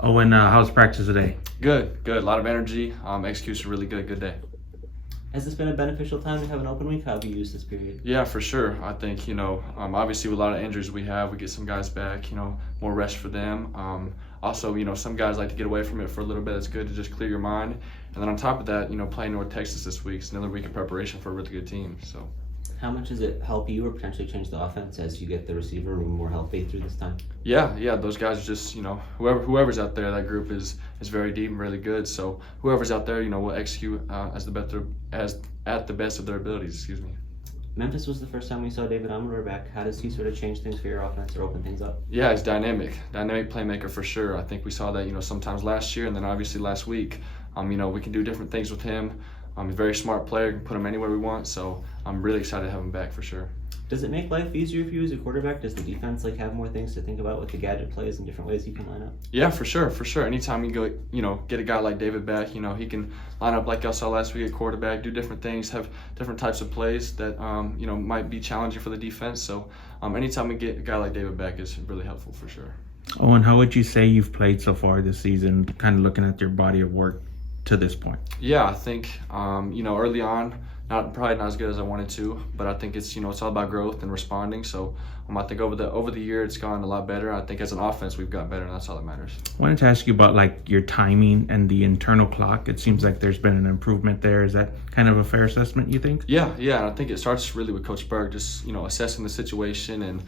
Owen, how's practice today? Good. A lot of energy. Execution really good. Good day. Has this been a beneficial time to have an open week? How have you used this period? Yeah, for sure. I think, obviously with a lot of injuries we get some guys back, more rest for them. Also, some guys like to get away from it for a little bit. It's good to just clear your mind. And then on top of that, playing North Texas this week is another week of preparation for a really good team. So. How much does it help you or potentially change the offense as you get the receiver room more healthy through this time? Yeah, those guys are just, whoever's out there, that group is very deep and really good. So whoever's out there, will execute at the best of their abilities, excuse me. Memphis was the first time we saw David Amador back. How does he sort of change things for your offense or open things up? Yeah, he's dynamic playmaker for sure. I think we saw that, sometimes last year and then obviously last week. We can do different things with him. He's a very smart player, can put him anywhere we want, so I'm really excited to have him back for sure. Does it make life easier for you as a quarterback? Does the defense have more things to think about with the gadget plays and different ways you can line up? Yeah, for sure. Anytime you go, get a guy like David back, he can line up like y'all saw last week at quarterback, do different things, have different types of plays that, might be challenging for the defense. So anytime we get a guy like David back is really helpful for sure. Owen, how would you say you've played so far this season, kind of looking at your body of work to this point? Yeah, I think, early on, probably not as good as I wanted to, but I think it's all about growth and responding. So I think over the year it's gone a lot better. I think as an offense we've got better, and that's all that matters. I wanted to ask you about your timing and the internal clock. It seems like there's been an improvement there. Is that kind of a fair assessment, you think? Yeah, and I think it starts really with Coach Berg, just assessing the situation and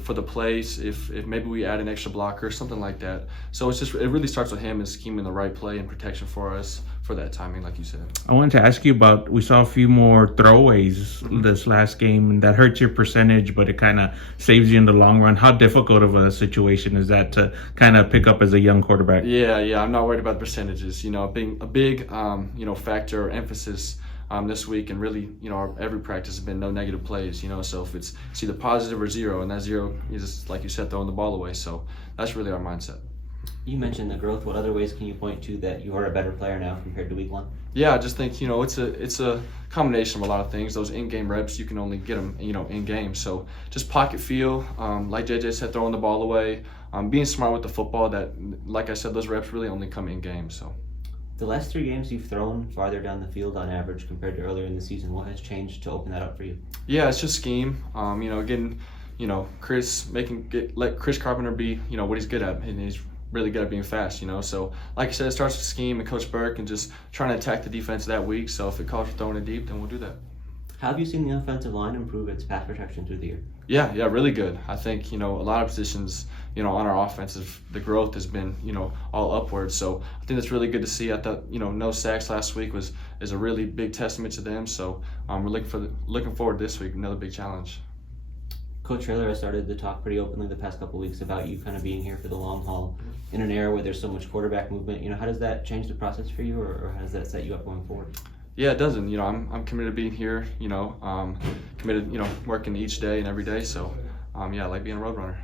for the plays, if maybe we add an extra blocker, something like that. So it really starts with him and scheming the right play and protection for us for that timing, like you said. I wanted to ask you about, we saw a few more throwaways this last game, and that hurts your percentage, but it kind of saves you in the long run. How difficult of a situation is that to kind of pick up as a young quarterback? Yeah, I'm not worried about the percentages. Being a big, factor or emphasis this week, and really, every practice has been no negative plays, so if it's either positive or zero, and that zero is just, like you said, throwing the ball away. So that's really our mindset. You mentioned the growth. What other ways can you point to that you are a better player now compared to week one? Yeah, I just think, it's a combination of a lot of things. Those in-game reps, you can only get them, in-game. So just pocket feel, like JJ said, throwing the ball away, being smart with the football, that, like I said, those reps really only come in-game. So. The last 3 games you've thrown farther down the field on average compared to earlier in the season. What has changed to open that up for you? Yeah, it's just scheme. Getting, let Chris Carpenter be, what he's good at, and he's really good at being fast, So, like I said, it starts with scheme and Coach Burke and just trying to attack the defense that week. So if it calls for throwing it deep, then we'll do that. How have you seen the offensive line improve its pass protection through the year? Yeah, really good. I think, a lot of positions, on our offensive, the growth has been, all upward. So I think that's really good to see. I thought, no sacks last week is a really big testament to them. So we're looking forward to this week, another big challenge. Coach Traylor has started to talk pretty openly the past couple of weeks about you kind of being here for the long haul in an era where there's so much quarterback movement. How does that change the process for you, or how does that set you up going forward? Yeah, it doesn't. I'm committed to being here, committed, working each day and every day. So, I like being a road runner.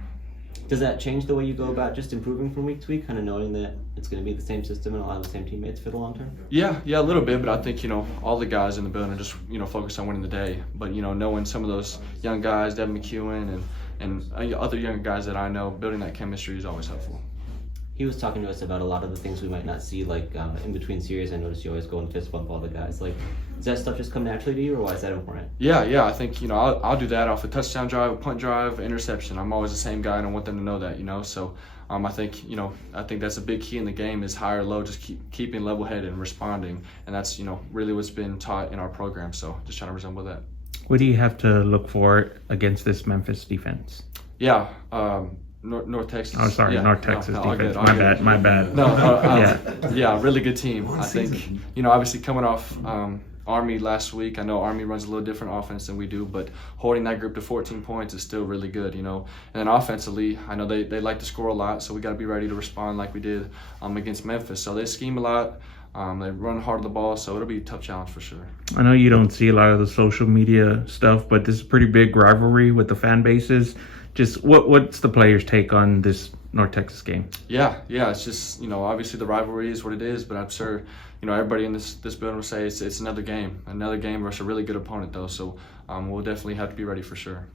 Does that change the way you go about just improving from week to week, kind of knowing that it's going to be the same system and a lot of the same teammates for the long term? Yeah, a little bit, but I think, all the guys in the building are just, focused on winning the day. But, knowing some of those young guys, Devin McEwen and other young guys that I know, building that chemistry is always helpful. He was talking to us about a lot of the things we might not see, in between series. I noticed you always go and fist bump all the guys. Does that stuff just come naturally to you, or why is that important? Yeah, I think, I'll do that off a touchdown drive, a punt drive, interception. I'm always the same guy, and I want them to know that, So I think that's a big key in the game is high or low, just keeping level-headed and responding. And that's, really what's been taught in our program. So just trying to resemble that. What do you have to look for against this Memphis defense? Yeah, North Texas. Oh, sorry, yeah. North Texas defense. All good. My bad. No, yeah, really good team. I think, obviously coming off Army last week, I know Army runs a little different offense than we do, but holding that group to 14 points is still really good, And then offensively, I know they like to score a lot, so we got to be ready to respond like we did against Memphis. So they scheme a lot. They run hard on the ball, so it'll be a tough challenge for sure. I know you don't see a lot of the social media stuff, but this is a pretty big rivalry with the fan bases. Just what's the players' take on this North Texas game? Yeah, it's just, obviously the rivalry is what it is, but I'm sure, everybody in this building will say it's another game versus a really good opponent though, so we'll definitely have to be ready for sure.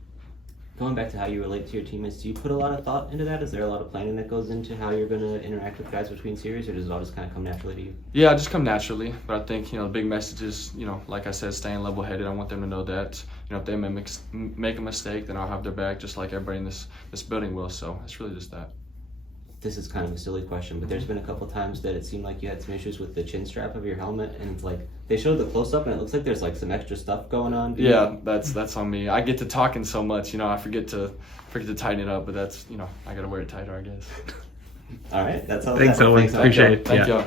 Going back to how you relate to your teammates, do you put a lot of thought into that? Is there a lot of planning that goes into how you're going to interact with guys between series, or does it all just kind of come naturally to you? Yeah, just come naturally. But I think, the big message is, like I said, staying level-headed. I want them to know that, if they make a mistake, then I'll have their back just like everybody in this building will. So it's really just that. This is kind of a silly question, but there's been a couple times that it seemed like you had some issues with the chin strap of your helmet, and it's like they showed the close-up, and it looks like there's like some extra stuff going on. Yeah, that's on me. I get to talking so much, I forget to tighten it up, but that's, I got to wear it tighter, I guess. All right, that's all. Thanks, Owen. Appreciate it. Thank y'all.